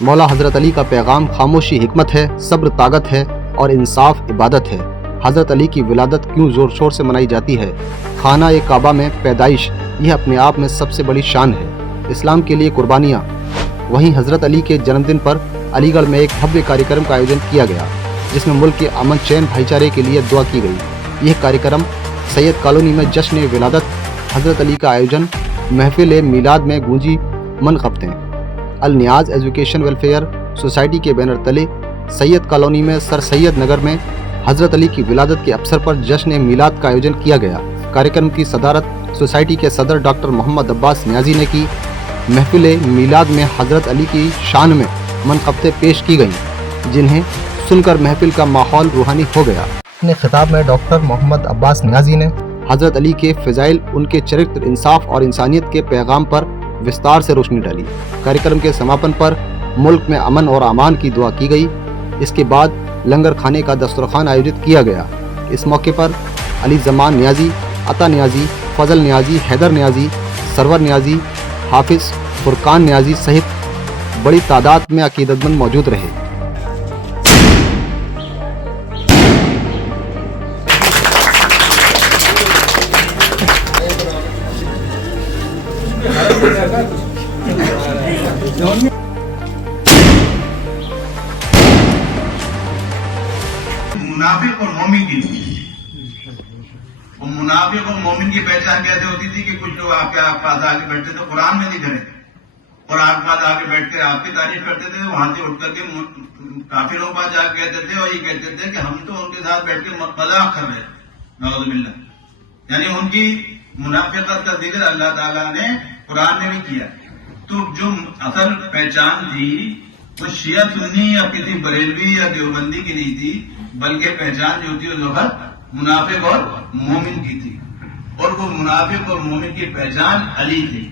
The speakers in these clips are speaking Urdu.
مولا حضرت علی کا پیغام خاموشی حکمت ہے، صبر طاقت ہے اور انصاف عبادت ہے۔ حضرت علی کی ولادت کیوں زور شور سے منائی جاتی ہے؟ خانہ کعبہ میں پیدائش، یہ اپنے آپ میں سب سے بڑی شان ہے۔ اسلام کے لیے قربانیاں۔ وہیں حضرت علی کے جنم دن پر علی گڑھ میں ایک بھویہ کاریہ کا آیوجن کیا گیا، جس میں ملک کے امن چین بھائی چارے کے لیے دعا کی گئی۔ یہ کاریہ سید کالونی میں جشن ولادت حضرت علی کا آیوجن، محفل میلاد میں گونجی منقبتیں۔ النیاز ایجوکیشن ویلفیئر سوسائٹی کے بینر تلے سید کالونی میں سر سید نگر میں حضرت علی کی ولادت کے اوسر پر جشن میلاد کا آیوجن کیا گیا۔ کاریہ کی صدارت سوسائٹی کے صدر ڈاکٹر محمد عباس نیازی نے کی۔ محفل میلاد میں حضرت علی کی شان میں منقبتیں پیش کی گئیں، جنہیں سن کر محفل کا ماحول روحانی ہو گیا۔ اپنے خطاب میں ڈاکٹر محمد عباس نیازی نے حضرت علی کے فضائل، ان کے چرتر، انصاف اور انسانیت کے پیغام پر وستار سے روشنی ڈالی۔ کاریہ کے سماپن پر ملک میں امن اور امان کی دعا کی گئی۔ اس کے بعد لنگر کھانے کا دسترخوان آیوجت کیا گیا۔ اس موقع پر علی زمان نیازی، عطا نیازی، فضل نیازی، حیدر نیازی، سرور نیازی، حافظ فرقان نیازی سہت بڑی تعداد میں عقیدت مند موجود رہے۔ منافق اور مومن کی وہ منافق اور مومن کی پہچان کیسے ہوتی تھی کہ کچھ لوگ آپ کے پاس آ کے بیٹھتے تھے، قرآن میں نہیں کرے، اور آپ کے پاس آ کے بیٹھ کر آپ کی تعریف کرتے تھے، وہاں سے اٹھ کر کے کافروں کے پاس جا کے کہتے تھے اور یہ کہتے تھے کہ ہم تو ان کے ساتھ بیٹھ کے مذاق کر رہے ہیں، نعوذ باللہ۔ یعنی ان کی منافقت کا ذکر اللہ تعالیٰ نے قرآن میں بھی کیا۔ تو جو اصل پہچان تھی وہ شیعہ سنی یا کسی بریلوی یا دیوبندی کی نہیں تھی، بلکہ پہچان جو تھی اس وقت منافق اور مومن کی تھی، اور وہ منافق اور مومن کی پہچان علی تھی،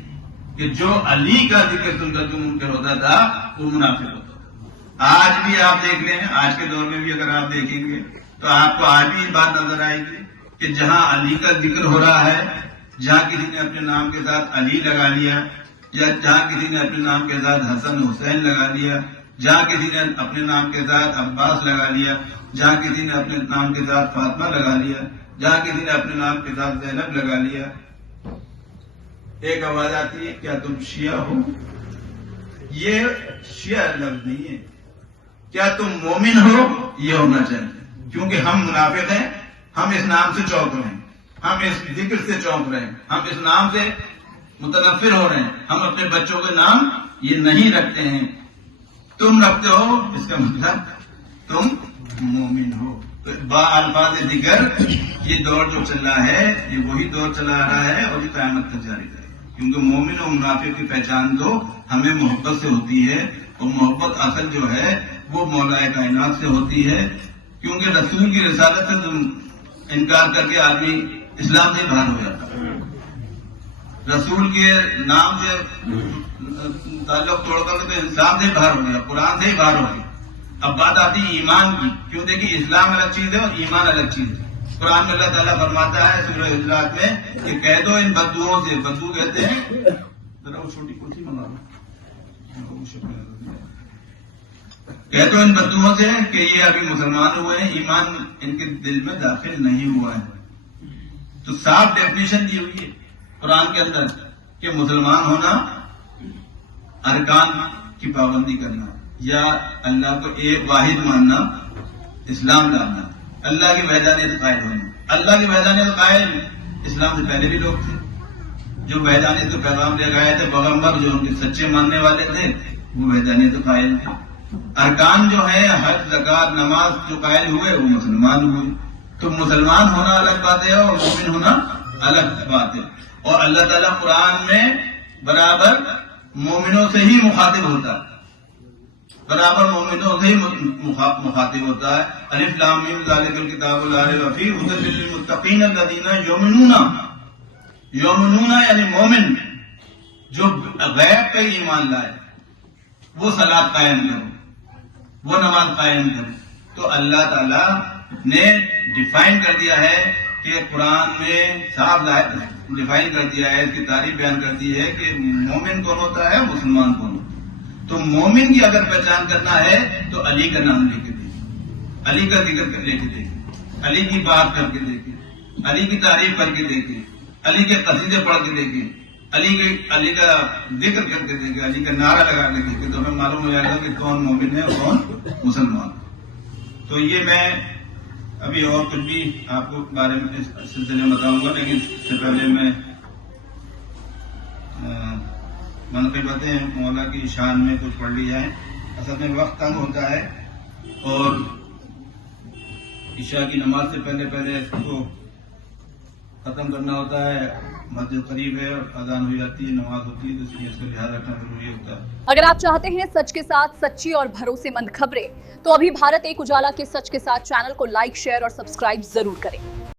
کہ جو علی کا ذکر سن کر جو منکر ہوتا تھا وہ منافق ہوتا تھا۔ آج بھی آپ دیکھ لیں، آج کے دور میں بھی اگر آپ دیکھیں گے تو آپ کو آج بھی یہ بات نظر آئے گی کہ جہاں علی کا ذکر ہو رہا ہے، جہاں کسی نے اپنے نام کے ساتھ علی لگا لیا، یا جہاں کسی نے اپنے نام کے ساتھ حسن حسین لگا لیا، جہاں کسی نے اپنے نام کے ساتھ عباس لگا لیا، جہاں کسی نے اپنے نام کے ساتھ فاطمہ لگا لیا، جہاں کسی نے اپنے نام کے ساتھ زینب لگا لیا، ایک آواز آتی ہے کیا تم شیعہ ہو؟ یہ شیعہ لفظ نہیں ہے، کیا تم مومن ہو یہ ہونا چاہیے، کیونکہ ہم منافق ہیں، ہم اس نام سے چونک رہے ہیں، ہم اس ذکر سے چونک رہے ہیں، ہم اس نام سے متنفر ہو رہے ہیں، ہم اپنے بچوں کے نام یہ نہیں رکھتے ہیں، تم رکھتے ہو، اس کا مطلب تم مومن ہو۔ با الفاظ ذکر یہ دور جو چل رہا ہے یہ وہی دور چلا آ رہا ہے اور یہ قیامت تک جاری رہے گا، کیونکہ مومن اور منافق کی پہچان تو ہمیں محبت سے ہوتی ہے، اور محبت اصل جو ہے وہ مولا کائنات سے ہوتی ہے، کیونکہ رسول کی رسالت سے تم انکار کر کے آدمی اسلام سے باہر ہو جاتا ہے، رسول کے نام سے تعلق توڑ کر تو اسلام سے باہر ہو گیا، قرآن سے ہی باہر ہو گیا۔ اب بات آتی ہے ایمان کی، کیوں؟ دیکھیے اسلام الگ چیز ہے اور ایمان الگ چیز ہے۔ قرآن میں اللہ تعالیٰ فرماتا ہے سورہ حجرات میں کہ کہہ دو ان بدوؤں سے، بدو کہتے ہیں، ذرا وہ چھوٹی کرسی منگا لو، کہہ دو ان بدوؤں سے کہ یہ ابھی مسلمان ہوئے ہیں، ایمان ان کے دل میں داخل نہیں ہوا ہے۔ تو صاف ڈیفینیشن دی ہوئی ہے قرآن کے اندر کہ مسلمان ہونا ارکان کی پابندی کرنا، یا اللہ کو ایک واحد ماننا، اسلام لانا، اللہ کی وحدانیت قائل ہونا۔ اللہ کی وحدانیت قائل اسلام سے پہلے بھی لوگ تھے جو وحدانیت کو پیغام لے گئے تھے، پیغمبر جو ان کے سچے ماننے والے تھے وہ وحدانیت قائل تھے۔ ارکان جو ہے حج، زکات، نماز جو قائل ہوئے وہ مسلمان ہوئے۔ تو مسلمان ہونا الگ بات ہے اور مومن ہونا الگ بات ہے، اور اللہ تعالیٰ قرآن میں برابر مومنوں سے ہی مخاطب ہوتا ہے، برابر مومنوں سے ہی مخاطب ہوتا ہے۔ الف لام میم ذالک الکتاب لا ریب فیہ ھدی للمتقین الذین یؤمنون یعنی مومن جو غیب پہ ایمان لائے، وہ صلاۃ قائم کرے، وہ نماز قائم کرے۔ تو اللہ تعالیٰ نے ڈیفائن کر دیا ہے کہ قرآن میں صاف ڈیفائن کر دیا ہے، اس کی تعریف بیان کرتی ہے کہ مومن کون ہوتا ہے، مسلمان کون ہوتا ہے۔ تو مومن کی اگر پہچان کرنا ہے تو علی کا نام لے کے دیکھیں، علی کا ذکر لے کے دیکھیں، علی کی بات کر کے دیکھیں، علی کی تعریف کر کے دیکھیں، علی کے قصیدے پڑھ کے دیکھیں، علی کا ذکر کر کے دیکھیں، علی کا نعرہ لگا کے دیکھیں، تو ہمیں معلوم ہو جائے گا کہ کون مومن ہے اور کون مسلمان۔ تو یہ میں ابھی اور کچھ بھی آپ کو بارے میں اس سلسلے میں بتاؤں گا، لیکن اس سے پہلے میں منقبتیں مولا کی شان میں کچھ پڑھ لی جائیں۔ اصل میں وقت تنگ ہوتا ہے اور عشاء کی نماز سے پہلے اس کو ختم کرنا ہوتا ہے، مسجد قریب ہے اور اذان ہو جاتی ہے، نماز ہوتی ہے، تو اس لیے اس کا لحاظ رکھنا ضروری ہوتا ہے۔ اگر آپ چاہتے ہیں سچ کے ساتھ سچی اور بھروسے مند خبریں تو ابھی بھارت ایک اجالا کے سچ کے ساتھ چینل کو لائک، شیئر اور سبسکرائب ضرور کریں۔